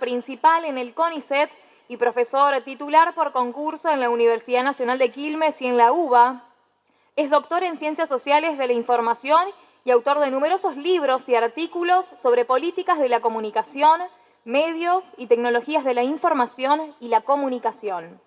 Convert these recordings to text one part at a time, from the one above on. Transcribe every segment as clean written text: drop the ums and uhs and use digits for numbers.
principal en el CONICET y profesor titular por concurso en la Universidad Nacional de Quilmes y en la UBA. Es doctor en Ciencias Sociales de la Información y autor de numerosos libros y artículos sobre políticas de la comunicación, medios y tecnologías de la información y la comunicación.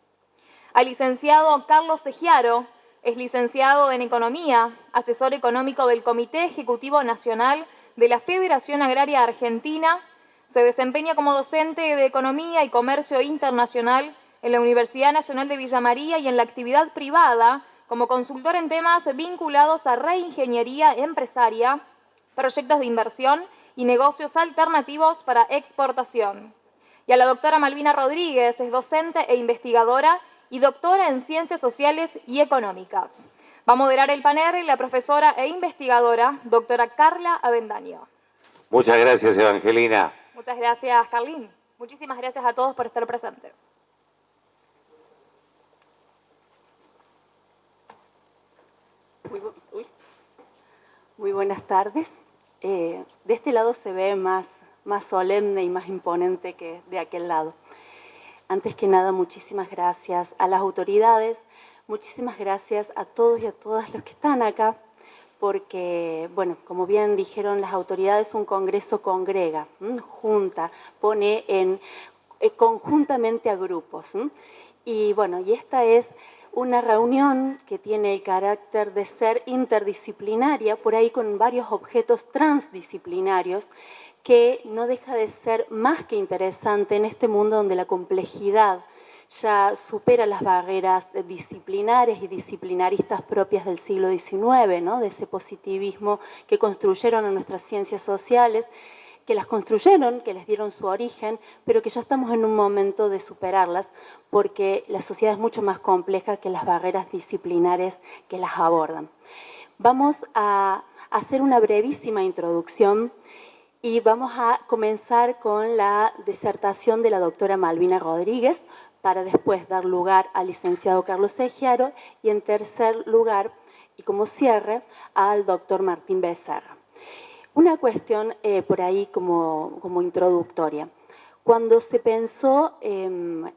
Al licenciado Carlos Segiaro, es licenciado en Economía, asesor económico del Comité Ejecutivo Nacional de la Federación Agraria Argentina. Se desempeña como docente de Economía y Comercio Internacional en la Universidad Nacional de Villa María y en la actividad privada como consultor en temas vinculados a reingeniería empresaria, proyectos de inversión y negocios alternativos para exportación. Y a la doctora Malvina Rodríguez, es docente e investigadora y doctora en Ciencias Sociales y Económicas. Va a moderar el panel la profesora e investigadora, doctora Carla Avendaño. Muchas gracias, Evangelina. Muchas gracias, Carlín. Muchísimas gracias a todos por estar presentes. Muy buenas tardes. De este lado se ve más solemne y más imponente que de aquel lado. Antes que nada, muchísimas gracias a las autoridades, muchísimas gracias a todos y a todas los que están acá, porque, bueno, como bien dijeron las autoridades, un congreso congrega, junta, pone conjuntamente a grupos. Y bueno, y esta es una reunión que tiene el carácter de ser interdisciplinaria, por ahí con varios objetos transdisciplinarios, que no deja de ser más que interesante en este mundo donde la complejidad ya supera las barreras disciplinares y disciplinaristas propias del siglo XIX, ¿no? De ese positivismo que construyeron a nuestras ciencias sociales, que las construyeron, que les dieron su origen, pero que ya estamos en un momento de superarlas, porque la sociedad es mucho más compleja que las barreras disciplinares que las abordan. Vamos a hacer una brevísima introducción y vamos a comenzar con la disertación de la doctora Malvina Rodríguez, para después dar lugar al licenciado Carlos Segiaro y en tercer lugar, y como cierre, al doctor Martín Becerra. Una cuestión por ahí como introductoria. Cuando se pensó en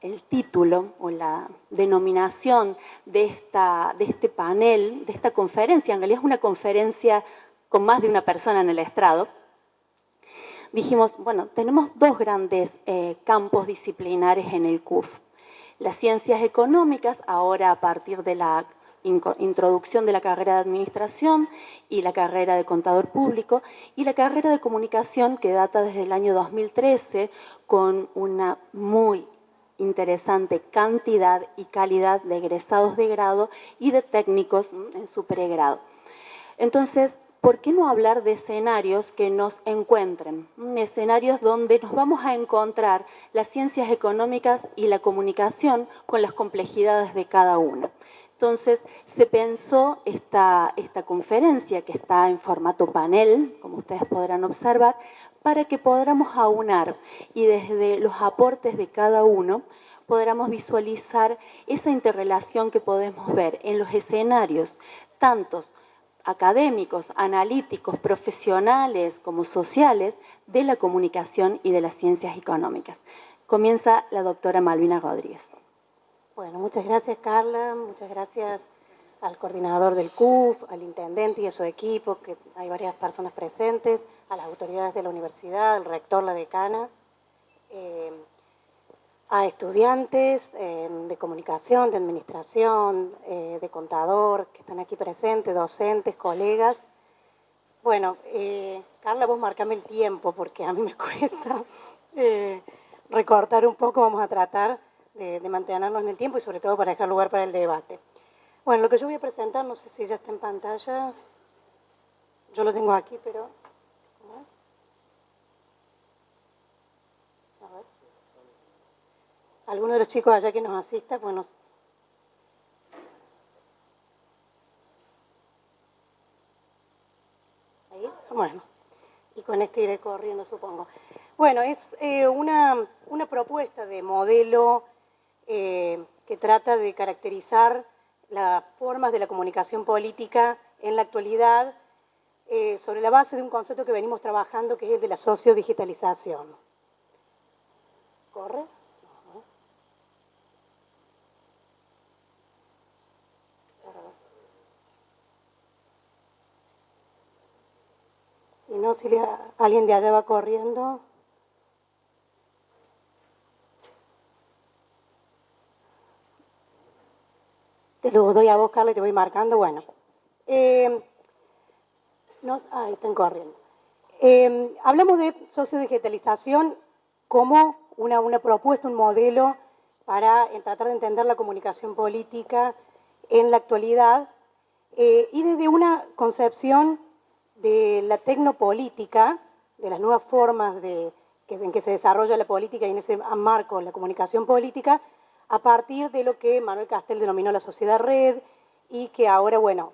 el título o la denominación de este panel, de esta conferencia, en realidad es una conferencia con más de una persona en el estrado, dijimos, bueno, tenemos dos grandes campos disciplinares en el CUF. Las ciencias económicas, ahora a partir de la introducción de la carrera de administración y la carrera de contador público, y la carrera de comunicación que data desde el año 2013 con una muy interesante cantidad y calidad de egresados de grado y de técnicos en su pregrado. Entonces, ¿por qué no hablar de escenarios que nos encuentren? Escenarios donde nos vamos a encontrar las ciencias económicas y la comunicación con las complejidades de cada una. Entonces, se pensó esta conferencia, que está en formato panel, como ustedes podrán observar, para que podamos aunar y desde los aportes de cada uno podamos visualizar esa interrelación que podemos ver en los escenarios, tantos académicos, analíticos, profesionales como sociales, de la comunicación y de las ciencias económicas. Comienza la doctora Malvina Rodríguez. Bueno, muchas gracias, Carla, muchas gracias al coordinador del CUF, al intendente y a su equipo, que hay varias personas presentes, a las autoridades de la universidad, al rector, la decana, a estudiantes de comunicación, de administración, de contador, que están aquí presentes, docentes, colegas. Bueno, Carla, vos marcame el tiempo, porque a mí me cuesta recortar un poco, vamos a tratar de mantenernos en el tiempo y sobre todo para dejar lugar para el debate. Bueno, lo que yo voy a presentar, no sé si ya está en pantalla, yo lo tengo aquí, pero ¿cómo es? A ver. ¿Alguno de los chicos allá que nos asista? Bueno, ahí, bueno, y con este iré corriendo, supongo. Bueno, es una propuesta de modelo que trata de caracterizar las formas de la comunicación política en la actualidad sobre la base de un concepto que venimos trabajando, que es el de la sociodigitalización. ¿Corre? No. Si no, si alguien de allá va corriendo. Te lo doy a vos, Carla, y te voy marcando. Bueno. Ahí están corriendo. Hablamos de sociodigitalización como una propuesta, un modelo para tratar de entender la comunicación política en la actualidad y desde una concepción de la tecnopolítica, de las nuevas formas en que se desarrolla la política y en ese marco la comunicación política, a partir de lo que Manuel Castells denominó la sociedad red y que ahora, bueno,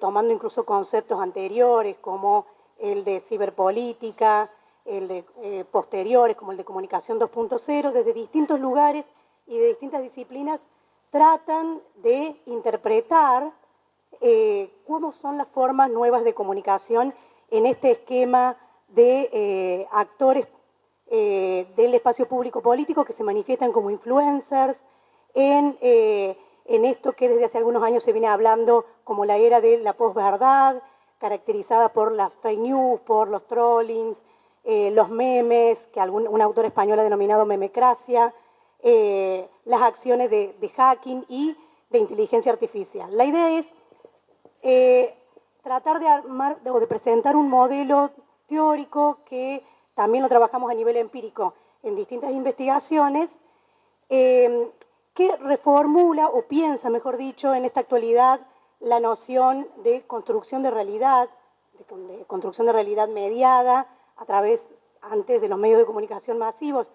tomando incluso conceptos anteriores como el de ciberpolítica, el de posteriores como el de comunicación 2.0, desde distintos lugares y de distintas disciplinas tratan de interpretar cómo son las formas nuevas de comunicación en este esquema de actores del espacio público político que se manifiestan como influencers en esto que desde hace algunos años se viene hablando como la era de la posverdad, caracterizada por las fake news, por los trollings, los memes, que una autora española ha denominado memecracia, las acciones de hacking y de inteligencia artificial. La idea es tratar de armar o de presentar un modelo teórico que también lo trabajamos a nivel empírico en distintas investigaciones, que reformula o piensa, mejor dicho, en esta actualidad la noción de construcción de realidad mediada a través, antes de los medios de comunicación masivos,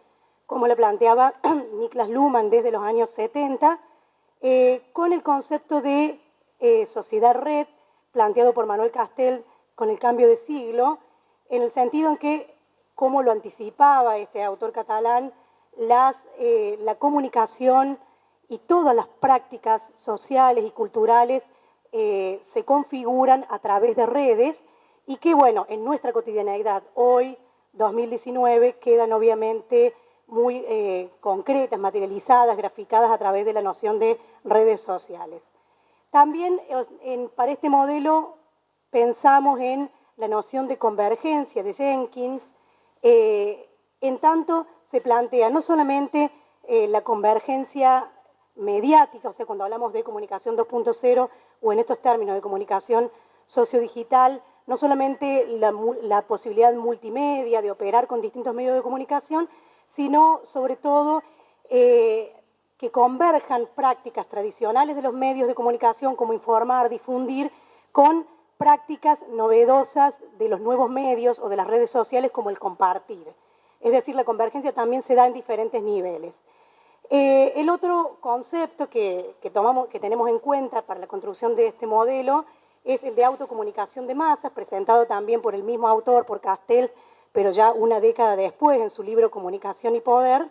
como lo planteaba Niklas Luhmann desde los años 70, con el concepto de sociedad red, planteado por Manuel Castells con el cambio de siglo, en el sentido en que, como lo anticipaba este autor catalán, la comunicación y todas las prácticas sociales y culturales se configuran a través de redes y que, bueno, en nuestra cotidianeidad, hoy, 2019, quedan obviamente muy concretas, materializadas, graficadas a través de la noción de redes sociales. También para este modelo pensamos en la noción de convergencia de Jenkins, en tanto se plantea no solamente la convergencia mediática, o sea, cuando hablamos de comunicación 2.0 o en estos términos de comunicación sociodigital, no solamente la posibilidad multimedia de operar con distintos medios de comunicación, sino sobre todo que converjan prácticas tradicionales de los medios de comunicación como informar, difundir, con prácticas novedosas de los nuevos medios o de las redes sociales como el compartir. Es decir, la convergencia también se da en diferentes niveles. El otro concepto que tenemos en cuenta para la construcción de este modelo es el de autocomunicación de masas, presentado también por el mismo autor, por Castells, pero ya una década después en su libro Comunicación y Poder,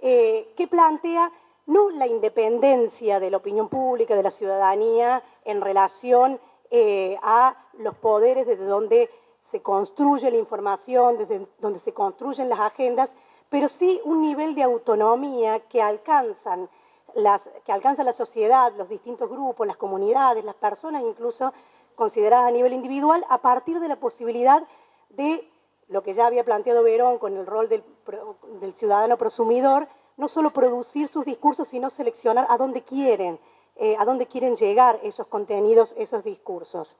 que plantea no la independencia de la opinión pública, de la ciudadanía, en relación a los poderes desde donde se construye la información, desde donde se construyen las agendas, pero sí un nivel de autonomía que alcanza la sociedad, los distintos grupos, las comunidades, las personas incluso consideradas a nivel individual, a partir de la posibilidad de lo que ya había planteado Verón con el rol del ciudadano prosumidor, no solo producir sus discursos, sino seleccionar a dónde quieren llegar esos contenidos, esos discursos.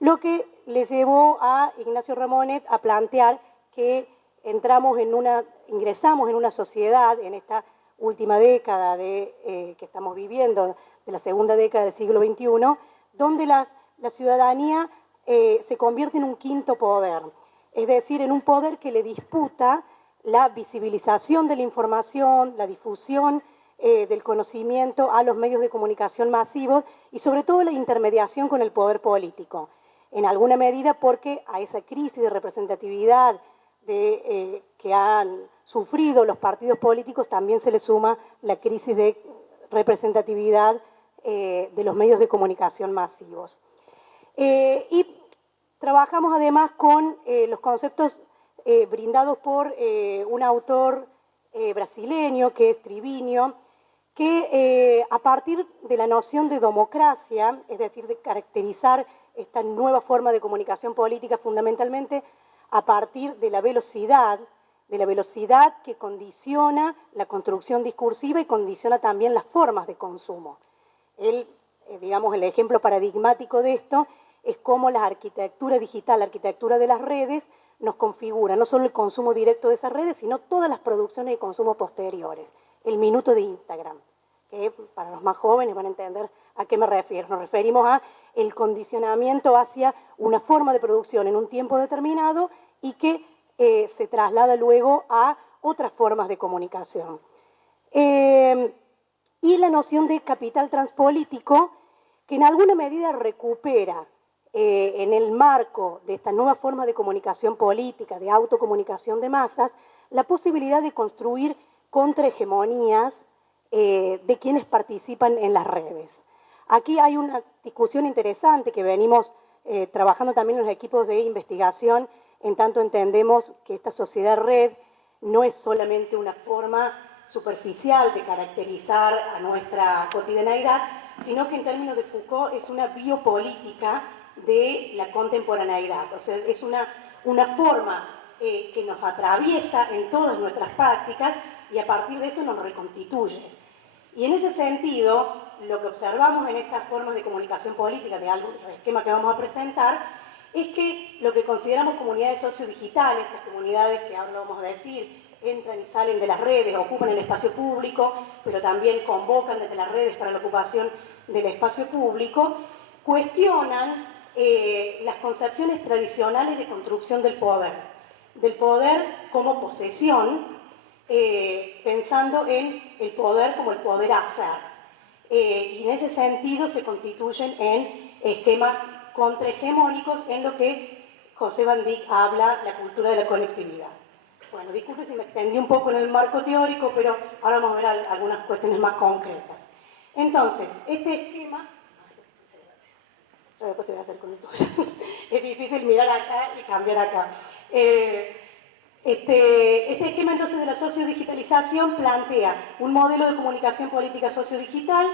Lo que le llevó a Ignacio Ramonet a plantear que ingresamos en una sociedad, en esta última década que estamos viviendo, de la segunda década del siglo XXI, donde la ciudadanía se convierte en un quinto poder, es decir, en un poder que le disputa la visibilización de la información, la difusión del conocimiento a los medios de comunicación masivos y sobre todo la intermediación con el poder político. En alguna medida porque a esa crisis de representatividad que han sufrido los partidos políticos también se le suma la crisis de representatividad de los medios de comunicación masivos. Y trabajamos además con los conceptos brindados por un autor brasileño, que es Triviño, que a partir de la noción de democracia, es decir, de caracterizar esta nueva forma de comunicación política fundamentalmente a partir de la velocidad que condiciona la construcción discursiva y condiciona también las formas de consumo. Digamos, el ejemplo paradigmático de esto es cómo la arquitectura digital, la arquitectura de las redes, nos configura no solo el consumo directo de esas redes, sino todas las producciones de consumo posteriores. El minuto de Instagram, que para los más jóvenes van a entender a qué me refiero. Nos referimos a el condicionamiento hacia una forma de producción en un tiempo determinado y que se traslada luego a otras formas de comunicación. Y la noción de capital transpolítico, que en alguna medida recupera en el marco de esta nueva forma de comunicación política, de autocomunicación de masas, la posibilidad de construir contrahegemonías de quienes participan en las redes. Aquí hay una discusión interesante que venimos trabajando también en los equipos de investigación, en tanto entendemos que esta sociedad red no es solamente una forma superficial de caracterizar a nuestra cotidianeidad, sino que en términos de Foucault es una biopolítica de la contemporaneidad. O sea, es una forma que nos atraviesa en todas nuestras prácticas y a partir de esto nos reconstituye. Y en ese sentido, lo que observamos en estas formas de comunicación política, de algún esquema que vamos a presentar, es que lo que consideramos comunidades sociodigitales, estas comunidades que ahora vamos a decir, entran y salen de las redes, ocupan el espacio público, pero también convocan desde las redes para la ocupación del espacio público, cuestionan las concepciones tradicionales de construcción del poder como posesión, pensando en el poder como el poder hacer. Y en ese sentido se constituyen en esquemas contrahegemónicos en lo que José Van Dyck habla, la cultura de la colectividad. Bueno, disculpe si me extendí un poco en el marco teórico, pero ahora vamos a ver algunas cuestiones más concretas. Entonces, este esquema... Yo después te voy a hacer con el tuyo. Es difícil mirar acá y cambiar acá. Este esquema entonces de la sociodigitalización plantea un modelo de comunicación política sociodigital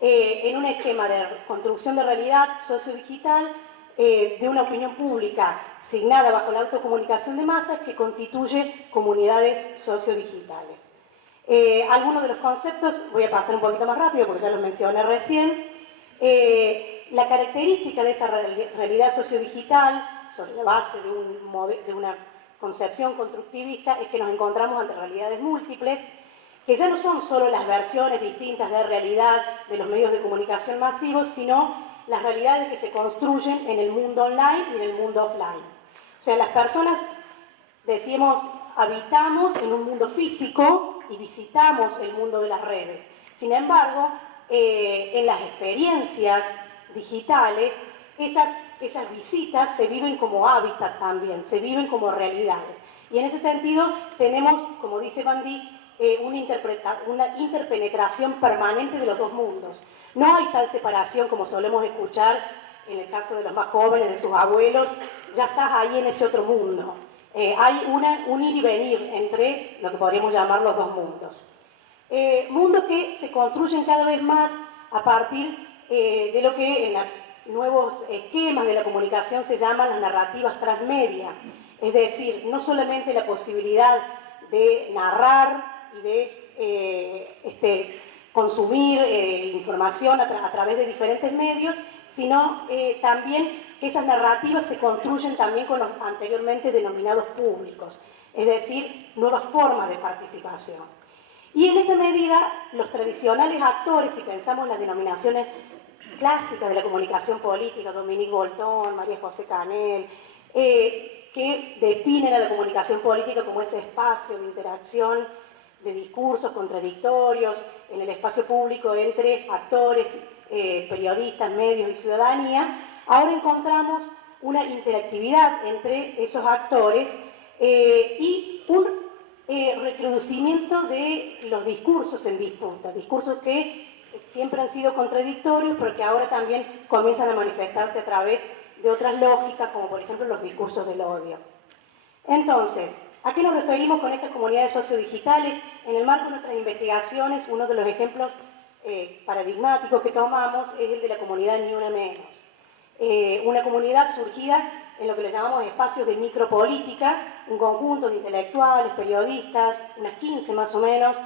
en un esquema de construcción de realidad sociodigital de una opinión pública signada bajo la autocomunicación de masas que constituye comunidades sociodigitales. Algunos de los conceptos, voy a pasar un poquito más rápido porque ya los mencioné recién. La característica de esa realidad sociodigital, sobre la base de una concepción constructivista, es que nos encontramos ante realidades múltiples, que ya no son solo las versiones distintas de realidad de los medios de comunicación masivos, sino las realidades que se construyen en el mundo online y en el mundo offline. O sea, las personas, decimos, habitamos en un mundo físico y visitamos el mundo de las redes. Sin embargo, en las experiencias digitales, esas visitas se viven como hábitat también, se viven como realidades. Y en ese sentido tenemos, como dice Van Dyck, una interpenetración permanente de los dos mundos. No hay tal separación como solemos escuchar en el caso de los más jóvenes, de sus abuelos, ya estás ahí en ese otro mundo. Hay un ir y venir entre lo que podríamos llamar los dos mundos. Mundos que se construyen cada vez más a partir de lo que en los nuevos esquemas de la comunicación se llaman las narrativas transmedia. Es decir, no solamente la posibilidad de narrar y de consumir información a través de diferentes medios, sino también que esas narrativas se construyen también con los anteriormente denominados públicos, es decir, nuevas formas de participación. Y en esa medida, los tradicionales actores, si pensamos las denominaciones clásicas de la comunicación política, Dominique Bolton, María José Canel, que definen a la comunicación política como ese espacio de interacción de discursos contradictorios en el espacio público entre actores, periodistas, medios y ciudadanía, ahora encontramos una interactividad entre esos actores y un recrudecimiento de los discursos en disputa, discursos que siempre han sido contradictorios, pero que ahora también comienzan a manifestarse a través de otras lógicas, como por ejemplo los discursos del odio. Entonces, ¿A qué nos referimos con estas comunidades sociodigitales? En el marco de nuestras investigaciones, uno de los ejemplos paradigmáticos que tomamos es el de la comunidad Ni Una Menos. Una comunidad surgida en lo que le llamamos espacios de micropolítica, un conjunto de intelectuales, periodistas, unas 15 más o menos,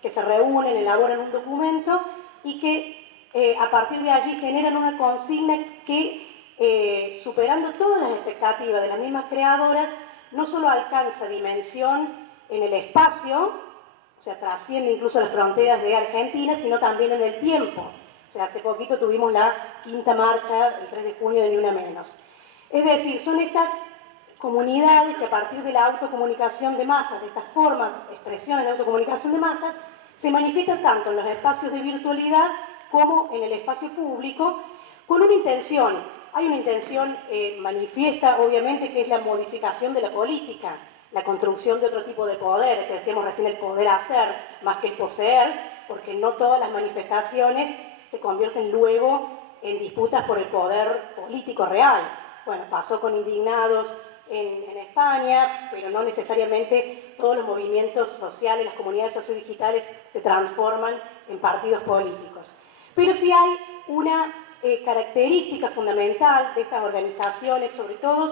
que se reúnen, elaboran un documento y que a partir de allí generan una consigna que, superando todas las expectativas de las mismas creadoras, no solo alcanza dimensión en el espacio, o sea, trasciende incluso las fronteras de Argentina, sino también en el tiempo. O sea, hace poquito tuvimos la quinta marcha, el 3 de junio, de Ni Una Menos. Es decir, son estas comunidades que a partir de la autocomunicación de masas, de estas formas, expresiones de autocomunicación de masas, se manifiestan tanto en los espacios de virtualidad como en el espacio público, con una intención. Hay una intención manifiesta, obviamente, que es la modificación de la política, la construcción de otro tipo de poder, que decíamos recién el poder hacer más que el poseer, porque no todas las manifestaciones se convierten luego en disputas por el poder político real. Bueno, pasó con indignados en España, pero no necesariamente todos los movimientos sociales, las comunidades sociodigitales se transforman en partidos políticos. Pero sí hay una característica fundamental de estas organizaciones, sobre todo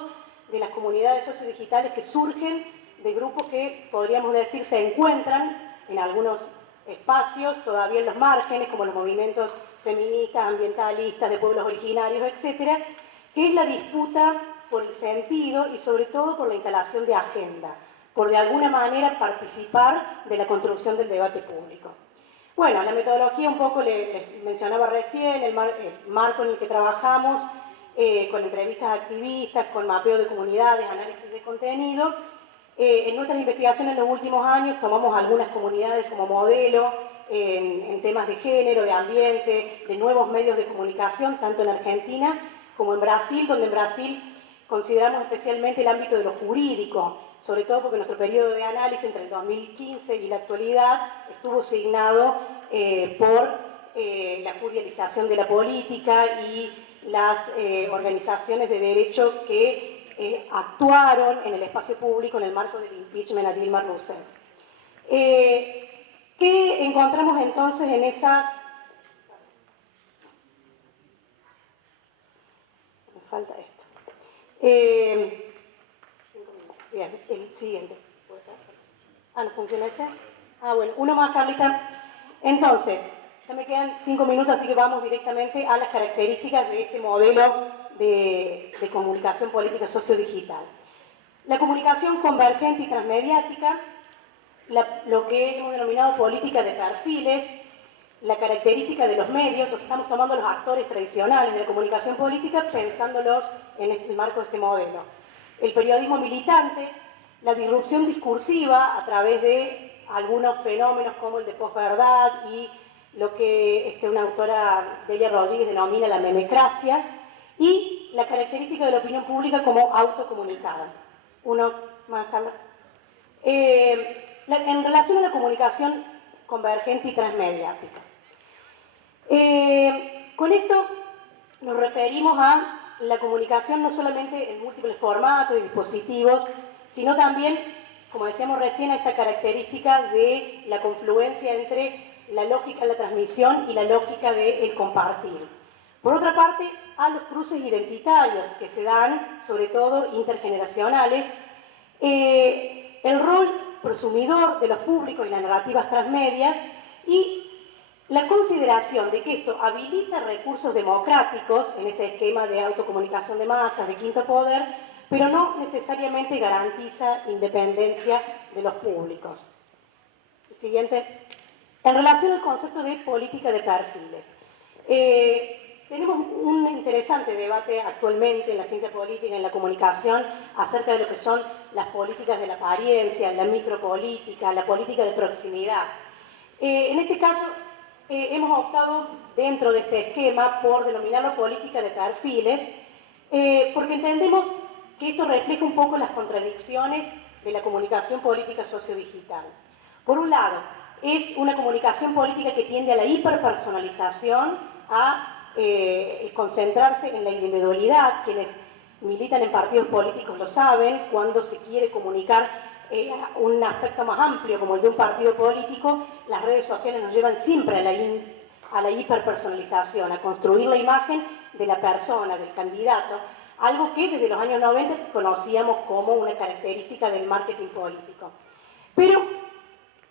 de las comunidades sociodigitales, que surgen de grupos que, podríamos decir, se encuentran en algunos espacios, todavía en los márgenes, como los movimientos feministas, ambientalistas, de pueblos originarios, etcétera, que es la disputa por el sentido y sobre todo por la instalación de agenda, por de alguna manera participar de la construcción del debate público. Bueno, la metodología un poco les mencionaba recién, el marco en el que trabajamos, con entrevistas a activistas, con mapeo de comunidades, análisis de contenido. En nuestras investigaciones en los últimos años tomamos algunas comunidades como modelo en temas de género, de ambiente, de nuevos medios de comunicación, tanto en Argentina como en Brasil, donde en Brasil consideramos especialmente el ámbito de lo jurídico, sobre todo porque nuestro periodo de análisis entre el 2015 y la actualidad estuvo signado por la judicialización de la política y las organizaciones de derecho que actuaron en el espacio público en el marco del impeachment a Dilma Rousseff. ¿Qué encontramos entonces en esas... Me falta esto. Bien, el siguiente. ¿Puede ser? ¿No funciona este? Bueno, uno más, Carlita. Entonces, ya me quedan 5 minutos, así que vamos directamente a las características de este modelo de comunicación política sociodigital. La comunicación convergente y transmediática, lo que hemos denominado política de perfiles, la característica de los medios, o sea, estamos tomando los actores tradicionales de la comunicación política pensándolos en el marco de este modelo. El periodismo militante, la disrupción discursiva a través de algunos fenómenos como el de posverdad y lo que una autora, Delia Rodríguez, denomina la memecracia, y la característica de la opinión pública como autocomunicada. Uno más, Carla. En relación a la comunicación convergente y transmediática. Con esto nos referimos a la comunicación no solamente en múltiples formatos y dispositivos, sino también, como decíamos recién, a esta característica de la confluencia entre la lógica de la transmisión y la lógica del compartir. Por otra parte, a los cruces identitarios que se dan, sobre todo intergeneracionales, el rol prosumidor de los públicos y las narrativas transmedias y la consideración de que esto habilita recursos democráticos en ese esquema de autocomunicación de masas, de quinto poder, pero no necesariamente garantiza independencia de los públicos. El siguiente. En relación al concepto de política de perfiles, tenemos un interesante debate actualmente en la ciencia política, en la comunicación, acerca de lo que son las políticas de la apariencia, la micropolítica, la política de proximidad. En este caso, hemos optado dentro de este esquema por denominarlo política de perfiles, porque entendemos que esto refleja un poco las contradicciones de la comunicación política sociodigital. Por un lado, es una comunicación política que tiende a la hiperpersonalización, a concentrarse en la individualidad. Quienes militan en partidos políticos lo saben, cuando se quiere comunicar un aspecto más amplio como el de un partido político, las redes sociales nos llevan siempre a la hiperpersonalización, a construir la imagen de la persona, del candidato, algo que desde los años 90 conocíamos como una característica del marketing político. Pero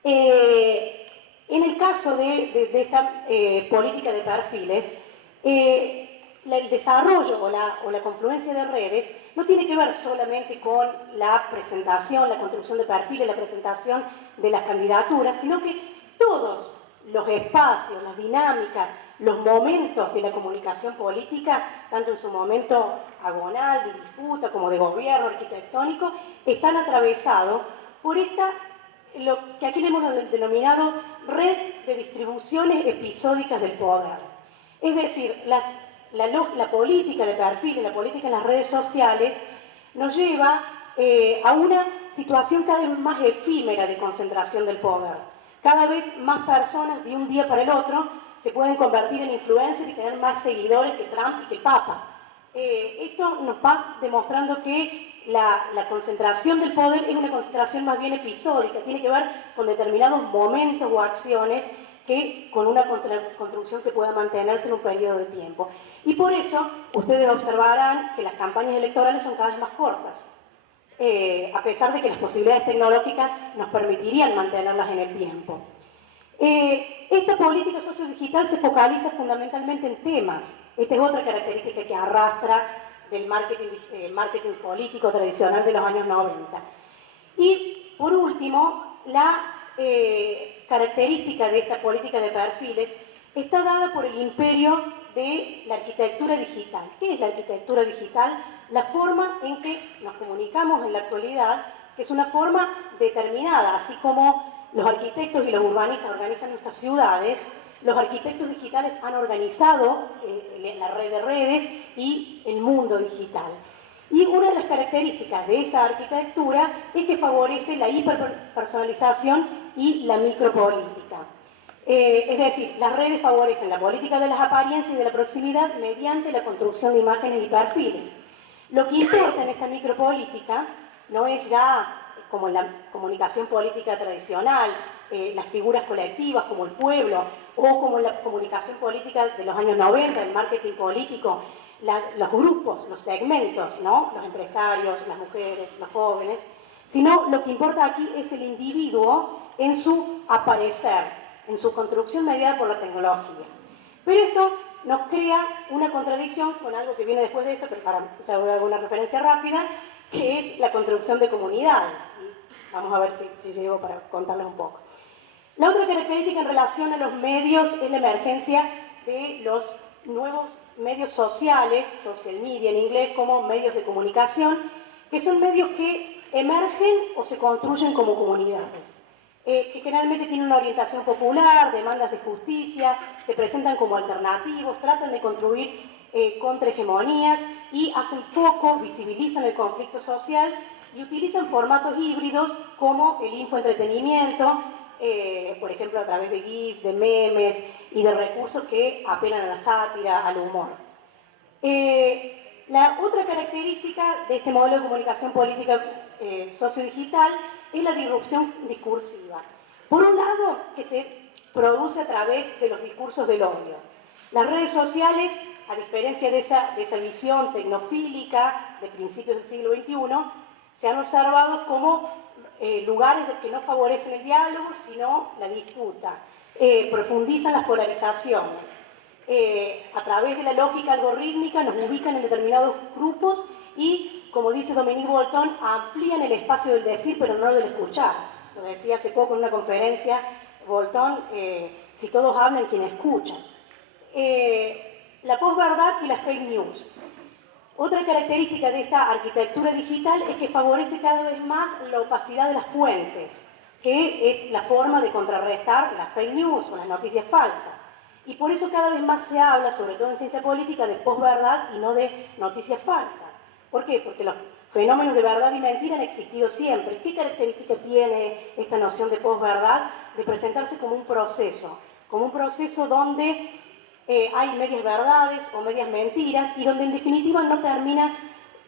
en el caso de esta política de perfiles, el desarrollo o la confluencia de redes no tiene que ver solamente con la presentación, la construcción de perfiles, la presentación de las candidaturas, sino que todos los espacios, las dinámicas, los momentos de la comunicación política, tanto en su momento agonal, de disputa, como de gobierno arquitectónico, están atravesados por lo que aquí le hemos denominado red de distribuciones episódicas del poder. Es decir, la política de perfil, la política en las redes sociales, nos lleva a una situación cada vez más efímera de concentración del poder. Cada vez más personas de un día para el otro se pueden convertir en influencers y tener más seguidores que Trump y que el Papa. Esto nos va demostrando que la concentración del poder es una concentración más bien episódica, tiene que ver con determinados momentos o acciones que con una construcción que pueda mantenerse en un periodo de tiempo. Y por eso ustedes observarán que las campañas electorales son cada vez más cortas. A pesar de que las posibilidades tecnológicas nos permitirían mantenerlas en el tiempo. Esta política sociodigital se focaliza fundamentalmente en temas. Esta es otra característica que arrastra del marketing político tradicional de los años 90. Y por último, la característica de esta política de perfiles está dada por el imperio de la arquitectura digital. ¿Qué es la arquitectura digital? La forma en que nos comunicamos en la actualidad, que es una forma determinada, así como los arquitectos y los urbanistas organizan nuestras ciudades, los arquitectos digitales han organizado la red de redes y el mundo digital. Y una de las características de esa arquitectura es que favorece la hiperpersonalización y la micropolítica. Es decir, las redes favorecen la política de las apariencias y de la proximidad mediante la construcción de imágenes y perfiles. Lo que importa en esta micropolítica no es ya como en la comunicación política tradicional, las figuras colectivas como el pueblo, o como en la comunicación política de los años 90, el marketing político, los grupos, los segmentos, ¿no? Los empresarios, las mujeres, los jóvenes, sino lo que importa aquí es el individuo en su aparecer, en su construcción mediada por la tecnología. Pero esto nos crea una contradicción con algo que viene después de esto, pero ya voy a dar una referencia rápida, que es la construcción de comunidades. Y vamos a ver si llego para contarles un poco. La otra característica en relación a los medios es la emergencia de los nuevos medios sociales, social media en inglés, como medios de comunicación, que son medios que emergen o se construyen como comunidades, que generalmente tienen una orientación popular, demandas de justicia, se presentan como alternativos, tratan de construir contrahegemonías y hacen foco, visibilizan el conflicto social y utilizan formatos híbridos como el infoentretenimiento, por ejemplo a través de GIF, de memes y de recursos que apelan a la sátira, al humor. La otra característica de este modelo de comunicación política sociodigital es la disrupción discursiva. Por un lado, que se produce a través de los discursos del odio. Las redes sociales, a diferencia de esa visión tecnofílica de principios del siglo XXI, se han observado como lugares que no favorecen el diálogo, sino la disputa. Profundizan las polarizaciones. A través de la lógica algorítmica nos ubican en determinados grupos y, como dice Dominique Bolton, amplían el espacio del decir, pero no del escuchar. Lo decía hace poco en una conferencia Bolton, si todos hablan, ¿quién escucha? La posverdad y las fake news. Otra característica de esta arquitectura digital es que favorece cada vez más la opacidad de las fuentes, que es la forma de contrarrestar las fake news o las noticias falsas. Y por eso cada vez más se habla, sobre todo en ciencia política, de posverdad y no de noticias falsas. ¿Por qué? Porque los fenómenos de verdad y mentira han existido siempre. ¿Qué característica tiene esta noción de posverdad? De presentarse como un proceso donde hay medias verdades o medias mentiras y donde en definitiva no termina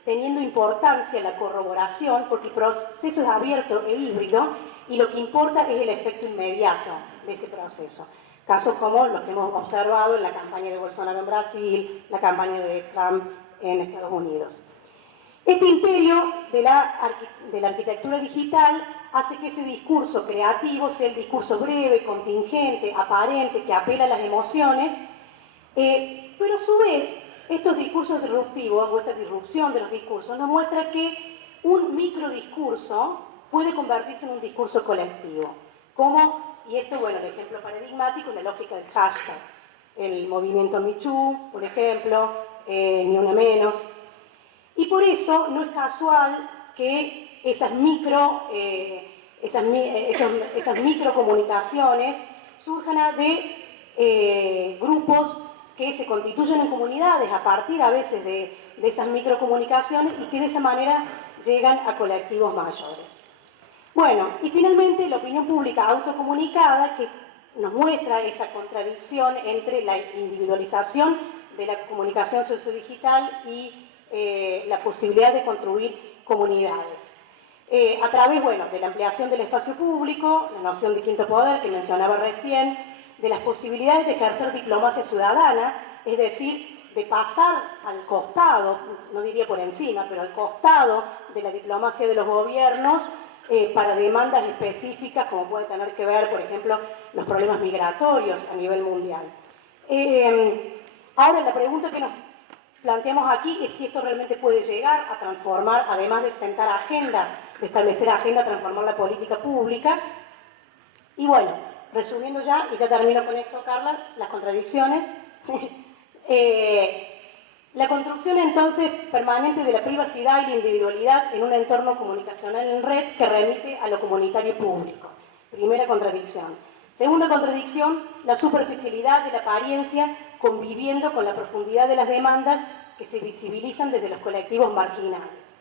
teniendo importancia la corroboración, porque el proceso es abierto e híbrido, y lo que importa es el efecto inmediato de ese proceso. Casos como los que hemos observado en la campaña de Bolsonaro en Brasil, la campaña de Trump en Estados Unidos. Este imperio de la arquitectura digital hace que ese discurso creativo sea el discurso breve, contingente, aparente, que apela a las emociones, pero a su vez estos discursos disruptivos o esta disrupción de los discursos nos muestra que un microdiscurso puede convertirse en un discurso colectivo. Como, y esto, bueno, el ejemplo paradigmático es la lógica del hashtag. El movimiento Me Too, por ejemplo, Ni Una Menos. Y por eso no es casual que esas microcomunicaciones surjan de grupos que se constituyen en comunidades a partir a veces de esas microcomunicaciones y que de esa manera llegan a colectivos mayores. Bueno, y finalmente la opinión pública autocomunicada, que nos muestra esa contradicción entre la individualización de la comunicación sociodigital y la posibilidad de construir comunidades. A través, bueno, de la ampliación del espacio público, la noción de quinto poder que mencionaba recién, de las posibilidades de ejercer diplomacia ciudadana, es decir, de pasar al costado, no diría por encima, pero al costado de la diplomacia de los gobiernos para demandas específicas como puede tener que ver, por ejemplo, los problemas migratorios a nivel mundial. Ahora, la pregunta que nos planteamos aquí es si esto realmente puede llegar a transformar, además de sentar agenda, de establecer agenda, transformar la política pública. Y bueno, resumiendo ya, y ya termino con esto, Carla, las contradicciones. La construcción entonces permanente de la privacidad y la individualidad en un entorno comunicacional en red que remite a lo comunitario público. Primera contradicción. Segunda contradicción, la superficialidad de la apariencia conviviendo con la profundidad de las demandas que se visibilizan desde los colectivos marginales.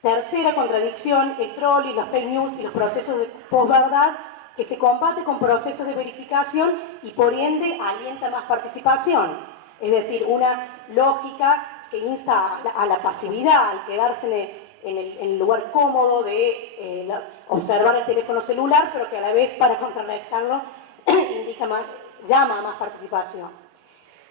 Tercera contradicción, el troll y los fake news y los procesos de posverdad que se combate con procesos de verificación y por ende alienta más participación. Es decir, una lógica que insta a la pasividad, al quedarse en el lugar cómodo de observar el teléfono celular, pero que a la vez para contrarrestarlo llama a más participación.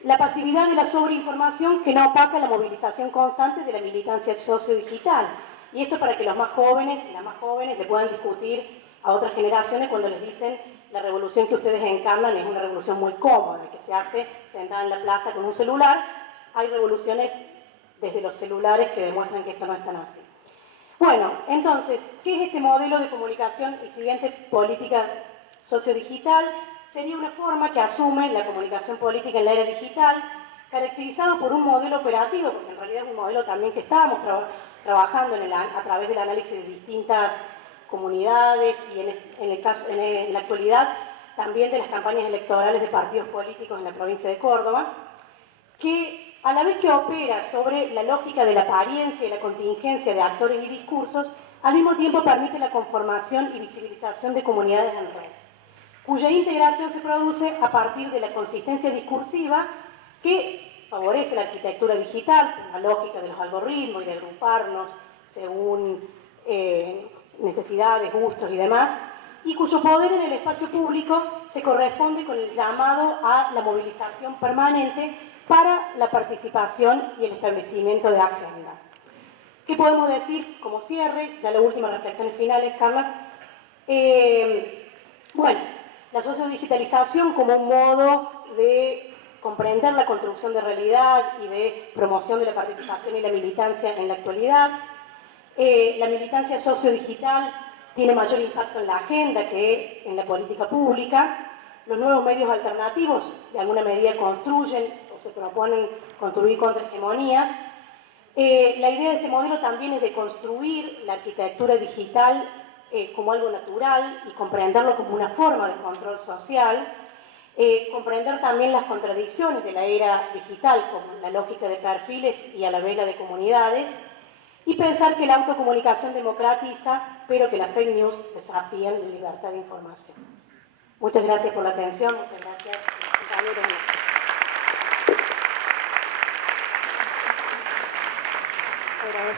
La pasividad de la sobreinformación que no opaca la movilización constante de la militancia sociodigital. Y esto para que los más jóvenes y las más jóvenes le puedan discutir a otras generaciones cuando les dicen la revolución que ustedes encarnan es una revolución muy cómoda, que se hace sentada en la plaza con un celular. Hay revoluciones desde los celulares que demuestran que esto no es tan así. Bueno, entonces, ¿qué es este modelo de comunicación? El siguiente, política sociodigital, sería una forma que asume la comunicación política en la era digital, caracterizado por un modelo operativo, porque en realidad es un modelo también que estábamos trabajando a través del análisis de distintas comunidades y en la actualidad también de las campañas electorales de partidos políticos en la provincia de Córdoba, que a la vez que opera sobre la lógica de la apariencia y la contingencia de actores y discursos, al mismo tiempo permite la conformación y visibilización de comunidades en red, cuya integración se produce a partir de la consistencia discursiva que favorece la arquitectura digital, la lógica de los algoritmos y de agruparnos según necesidades, gustos y demás, y cuyo poder en el espacio público se corresponde con el llamado a la movilización permanente para la participación y el establecimiento de agenda. ¿Qué podemos decir como cierre? Ya las últimas reflexiones finales, Carla. Bueno, la sociodigitalización como un modo de comprender la construcción de realidad y de promoción de la participación y la militancia en la actualidad. La militancia sociodigital tiene mayor impacto en la agenda que en la política pública. Los nuevos medios alternativos de alguna medida construyen o se proponen construir contrahegemonías. La idea de este modelo también es de construir la arquitectura digital como algo natural y comprenderlo como una forma de control social. Comprender también las contradicciones de la era digital, como la lógica de perfiles y a la vez la de comunidades, y pensar que la autocomunicación democratiza, pero que las fake news desafían la libertad de información. Muchas gracias por la atención, muchas gracias, compañeros. agradezco.